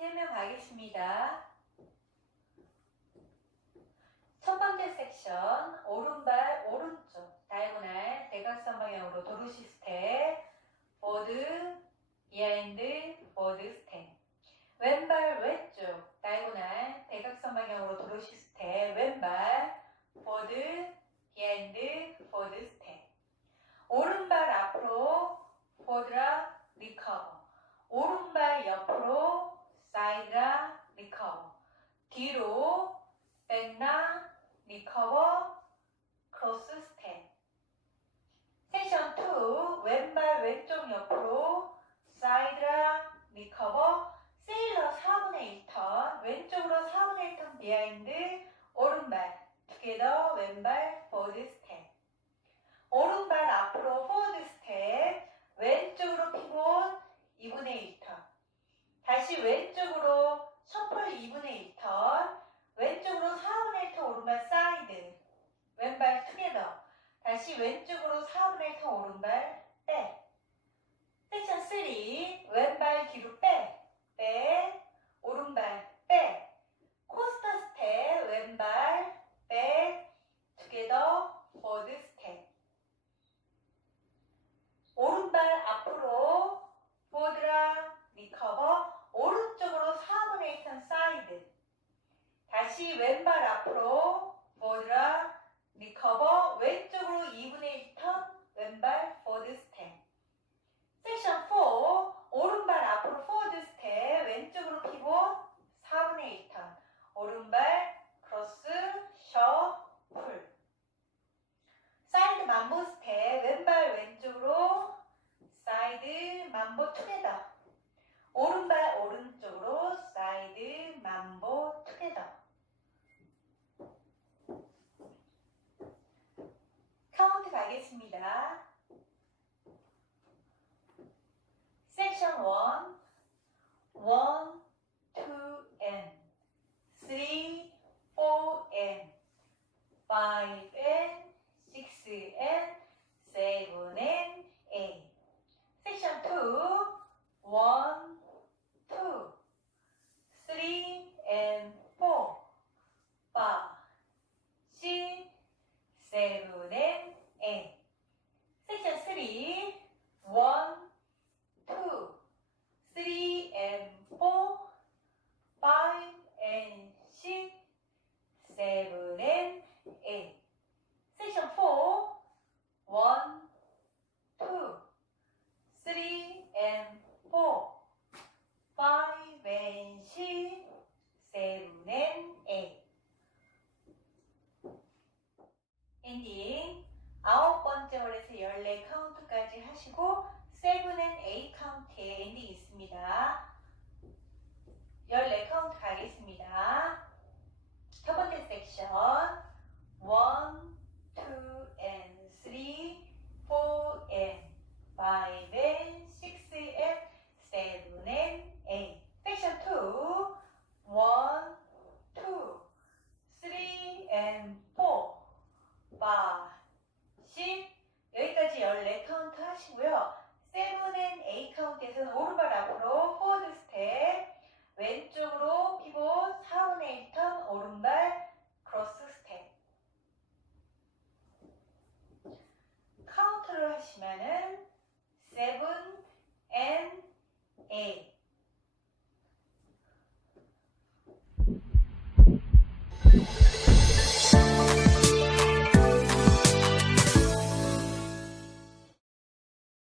가겠습니다. 첫 번째 섹션 오른발 오른쪽 다이고날 대각선 방향으로 도르시 스텝 보드 비하인드 보드 스텝 왼발 왼쪽 다이고날 대각선 방향으로 도르시 스텝 왼발 보드 비하인드 보드 스텝 오른발 앞으로 보드라 리커버 오른발 옆으로 사이드라 리커버 뒤로 백나 리커버 크로스 스텝 세션 2 왼발 왼쪽 옆으로 사이드라 리커버 세일러 4분의 1턴 왼쪽으로 4분의 1턴 비하인드 오른발 투게더 왼발 포드 스텝 오른발 앞으로 포드 스텝 왼쪽으로 피봇 2분의 1턴. 다시 왼쪽으로 셔플 2분의 1 턴 왼쪽으로 4분의 1 턴 오른발 사이드 왼발 투게더. 다시 왼쪽으로 4분의 1 턴 오른발 백. 섹션 3 왼발 뒤로 백, 백 오른발 백 코스터 스텝 왼발 백 투게더 포드 스텝 오른발 앞으로 포드랑 리커버 오른쪽으로 4분의 1턴 사이드 다시 왼발 앞으로 포드랑 리커버 왼쪽으로 2분의 1턴 왼발 포드 스텝 섹션 4 오른발 앞으로 포드 스텝 왼쪽으로 피봇 4분의 1턴. 오른발 크로스 셔플 사이드 만보 스텝 왼발 왼쪽으로 사이드 만보 투게더 오른발 오른쪽으로 사이드 만보 투게더 카운트 가겠습니다. 섹션 1 1, 2, and 3, 4, and 5, and 6, and 7, and 8 섹션 2 1, 2, 3, and 4 5, 6, 7, and 8 섹션 3 1, 2, 3 and 4, 5 and 6, 7 and 8. 섹션 4, 1, 2, 3 and 4, 5 and 6, 7 and 8. 엔딩 아홉 번째 홀에서 14 카운트까지 하시고 7 and 8 카운트에 엔딩 있습니다. 14 카운트 가겠습니다. 첫 번째 섹션 1, 2 and 3, 4 and 5 and 6 and 7 and 8 섹션 2 1, 2, 3 and 4 5, 10 여기까지 14카운트 하시고요. 7 and 8 카운트에서는 오른발